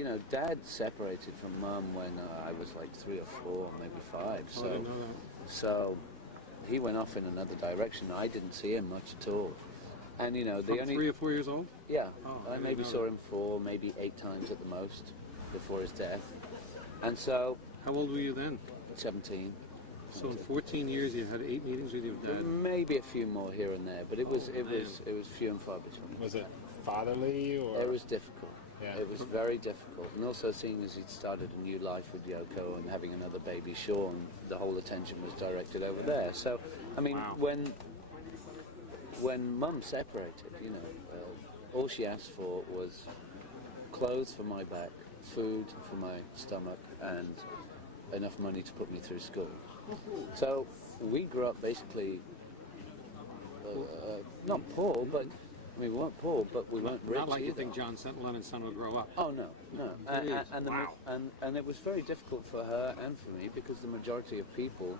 you know, Dad separated from Mum when I was like 3 or 4, maybe 5. So, I didn't know that. So he went off in another direction. I didn't see him much at all. And you know, From 3 or 4 years old? Yeah, oh, I maybe saw him 4, maybe 8 times at the most before his death. And so, how old were you then? 17. So in 14 years, you had 8 meetings with your dad. Maybe a few more here and there, but it was few and far between. Was it fatherly or? It was difficult. Yeah. It was very difficult, and also seeing as he'd started a new life with Yoko and having another baby, Sean, the whole attention was directed over there. So, I mean, wow. when Mum separated, you know, all she asked for was clothes for my back, food for my stomach, and enough money to put me through school. So we grew up basically not poor, but we weren't poor, but we weren't rich. Not like either. you think John Lennon's son will grow up. Oh no, no. Wow. And it was very difficult for her and for me because the majority of people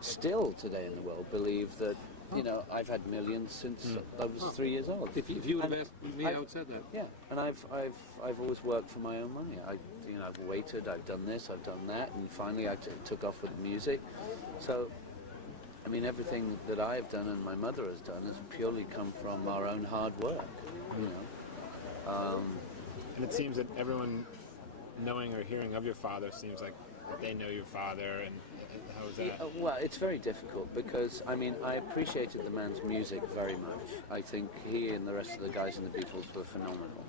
still today in the world believe that, you know, I've had millions since I was 3 years old. If you would have asked me, I would have said that. Yeah, and I've always worked for my own money. I've waited, I've done this, I've done that, and finally I took off with music. So, I mean, everything that I have done and my mother has done has purely come from our own hard work, you know. And it seems that everyone knowing or hearing of your father seems like they know your father, and how was that? Yeah, well, it's very difficult because, I mean, I appreciated the man's music very much. I think he and the rest of the guys in the Beatles were phenomenal.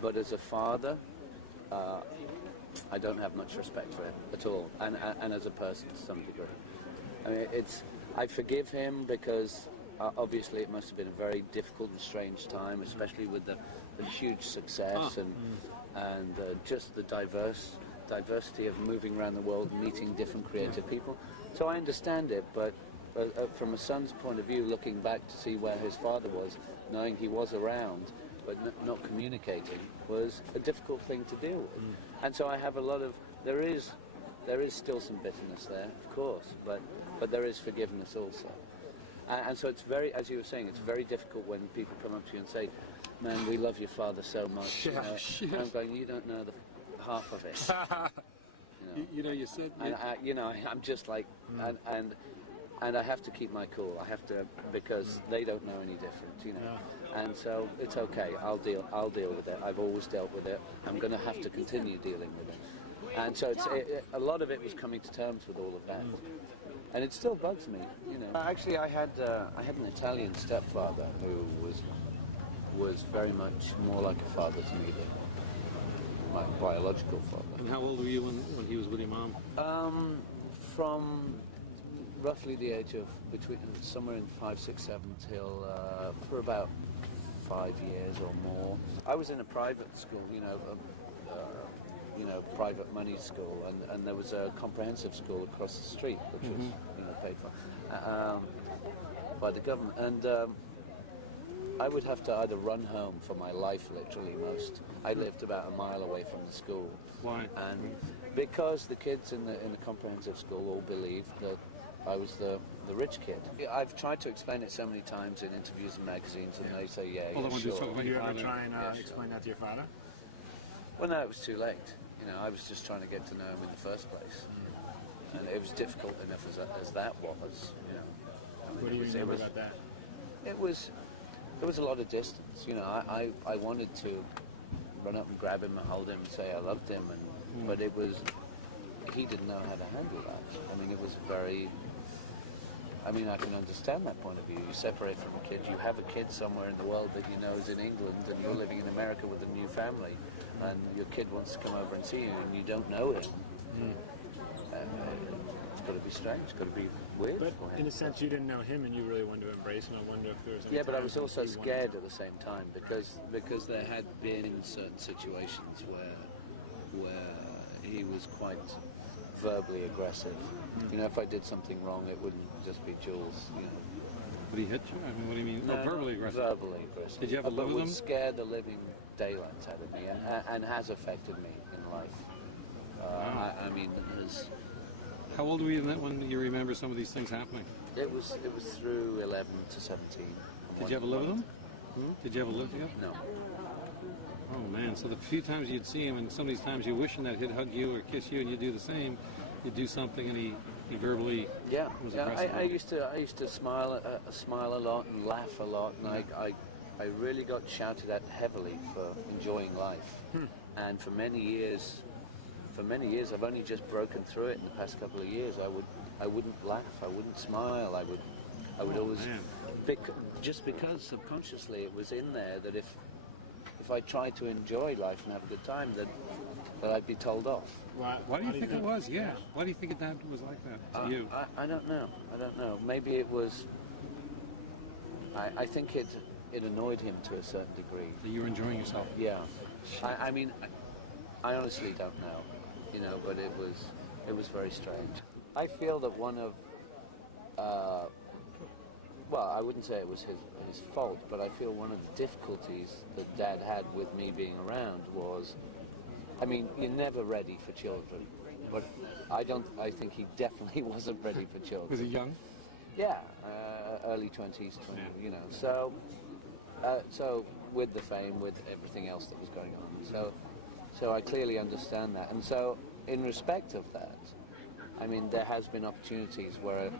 But as a father, I don't have much respect for him at all, and as a person to some degree. I mean, I forgive him because obviously it must have been a very difficult and strange time, especially with the huge success and just the diversity of moving around the world, meeting different creative people. So I understand it, but from a son's point of view, looking back to see where his father was, knowing he was around, but not communicating, was a difficult thing to deal with. And so I have a lot of, there is still some bitterness there, of course, but there is forgiveness also. And so it's very, as you were saying, it's very difficult when people come up to you and say, man, we love your father so much. You know? And I'm going, you don't know the half of it. You said... And I'm just like, and I have to keep my cool. I have to, because they don't know any different, you know. And so it's okay. I'll deal with it. I've always dealt with it. I'm going to have to continue dealing with it. And so a lot of it was coming to terms with all of that. And it still bugs me, you know. Actually, I had an Italian stepfather who was very much more like a father to me than my biological father. And how old were you when he was with your mom? From roughly the age of somewhere in 5, 6, 7 till for about 5 years or more. I was in a private school, private money school, and there was a comprehensive school across the street, which was paid for by the government, and I would have to either run home for my life, literally. I lived about a mile away from the school. Why? And because the kids in the comprehensive school all believed that I was the rich kid. I've tried to explain it so many times in interviews and magazines, and they say, sure. Did you ever try and explain that to your father? Well, no, it was too late. I was just trying to get to know him in the first place. And it was difficult enough as that was, What do you remember about that? There was a lot of distance. I wanted to run up and grab him and hold him and say I loved him, but he didn't know how to handle that. It was very... I can understand that point of view. You separate from a kid, you have a kid somewhere in the world that you know is in England, and you're living in America with a new family, and your kid wants to come over and see you, and you don't know him. It's got to be strange, it's got to be weird but for him. In a sense, you didn't know him, and you really wanted to embrace him. I wonder if there was any but I was time also you scared at the same time, because there had been certain situations where he was quite verbally aggressive. If I did something wrong, it wouldn't just be Jules, Would he hit you? What do you mean? No, verbally aggressive? Verbally aggressive. Did you ever live with him? Would scare the living daylights out of me, and has affected me in life. Wow. There's... How old were you when you remember some of these things happening? It was through 11 to 17. Did you ever live with him? Did you ever live together? No. Oh, man. man. So the few times you'd see him, and some of these times you're wishing that he'd hug you or kiss you, and you'd do the same. You'd do something, and he verbally was aggressive. I used to smile a lot and laugh a lot, and I really got shouted at heavily for enjoying life. And for many years, I've only just broken through it in the past couple of years. I wouldn't laugh, I wouldn't smile, I would always, just because subconsciously it was in there that if I tried to enjoy life and have a good time, that I'd be told off. Why do you think it was? Yeah. Why do you think Dad was like that to you? I don't know. Maybe it was. I think it annoyed him to a certain degree. That you were enjoying yourself. Yeah. I mean, I honestly don't know. But it was very strange. I feel that one of, well, I wouldn't say it was his fault, but I feel one of the difficulties that Dad had with me being around was, I mean, you're never ready for children, but I think he definitely wasn't ready for children. Was he young? Yeah, early 20s, So with the fame, with everything else that was going on, so I clearly understand that, and so in respect of that, I mean, there has been opportunities where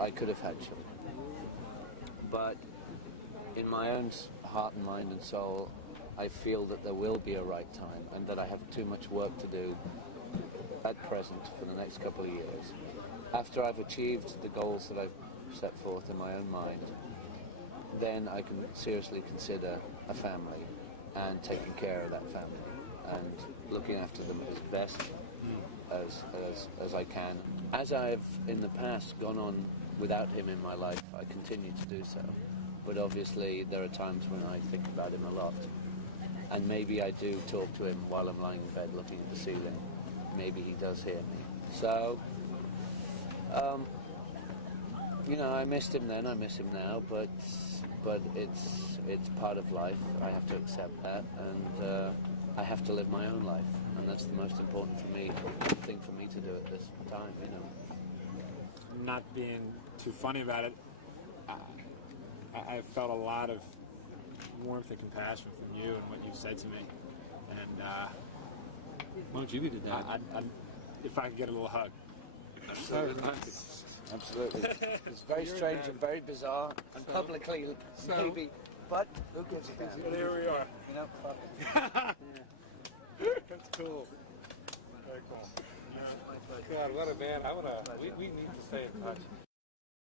I could have had children, but in my own heart and mind and soul, I feel that there will be a right time, and that I have too much work to do at present for the next couple of years. After I've achieved the goals that I've set forth in my own mind, then I can seriously consider a family and taking care of that family and looking after them as best as I can. As I've in the past gone on without him in my life, I continue to do so. But obviously there are times when I think about him a lot. And maybe I do talk to him while I'm lying in bed looking at the ceiling. Maybe he does hear me. So, I missed him then, I miss him now, but it's part of life. I have to accept that, and I have to live my own life, and that's the most important thing for me to do at this time. Not being too funny about it, I felt a lot of warmth and compassion from you and what you've said to me, and why don't you be the dad? If I could get a little hug. Absolutely. It's very strange and very bizarre, and publicly maybe, but who gives a damn? But here we are. Fuck it. That's cool. Very cool. God, what a man. We need to stay in touch.